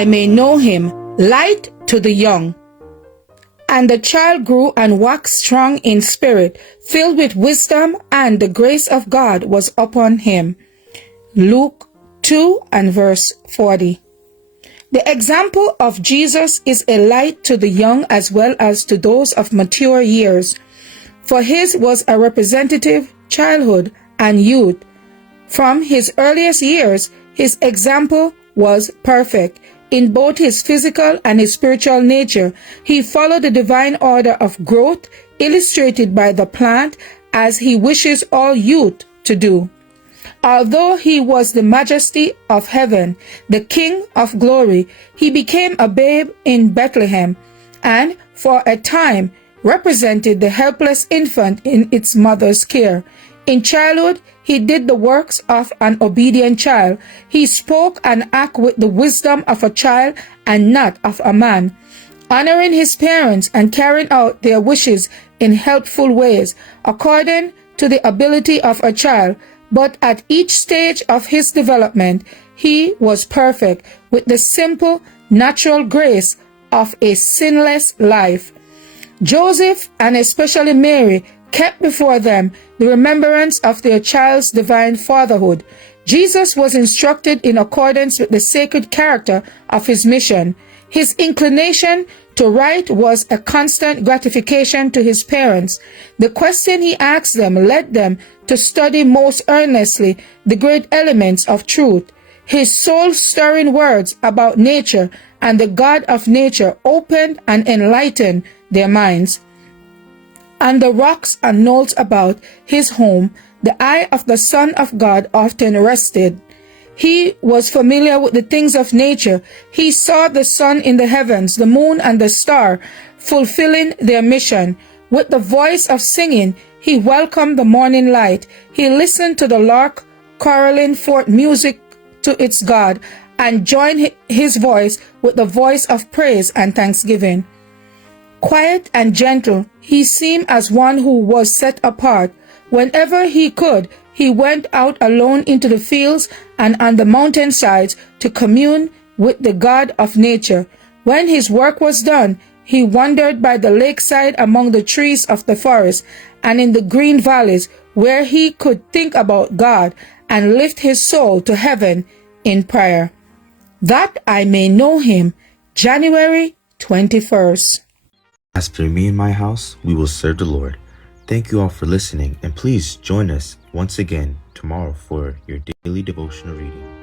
I may know him, light to the young. And the child grew and waxed strong in spirit, filled with wisdom, and the grace of God was upon him. Luke 2 and verse 40. The example of Jesus is a light to the young as well as to those of mature years, for his was a representative childhood and youth. From his earliest years, his example was perfect. In both his physical and his spiritual nature, he followed the divine order of growth illustrated by the plant, as he wishes all youth to do. Although he was the majesty of heaven, the King of glory, he became a babe in Bethlehem, and for a time represented the helpless infant in its mother's care. In childhood, he did the works of an obedient child. He spoke and acted with the wisdom of a child and not of a man, honoring his parents and carrying out their wishes in helpful ways, according to the ability of a child. But at each stage of his development, he was perfect, with the simple, natural grace of a sinless life. Joseph, and especially Mary, kept before them the remembrance of their child's divine fatherhood. Jesus was instructed in accordance with the sacred character of his mission. His inclination to write was a constant gratification to his parents. The question he asked them led them to study most earnestly the great elements of truth. His soul-stirring words about nature and the God of nature opened and enlightened their minds. On the rocks and knolls about his home, the eye of the Son of God often rested. He was familiar with the things of nature. He saw the sun in the heavens, the moon and the star, fulfilling their mission. With the voice of singing, he welcomed the morning light. He listened to the lark caroling forth music to its God, and joined his voice with the voice of praise and thanksgiving. Quiet and gentle, he seemed as one who was set apart. Whenever he could, he went out alone into the fields and on the mountainsides to commune with the God of nature. When his work was done, he wandered by the lakeside among the trees of the forest and in the green valleys, where he could think about God and lift his soul to heaven in prayer. That I may know him. January 21st. As for me and my house, we will serve the Lord. Thank you all for listening, and please join us once again tomorrow for your daily devotional reading.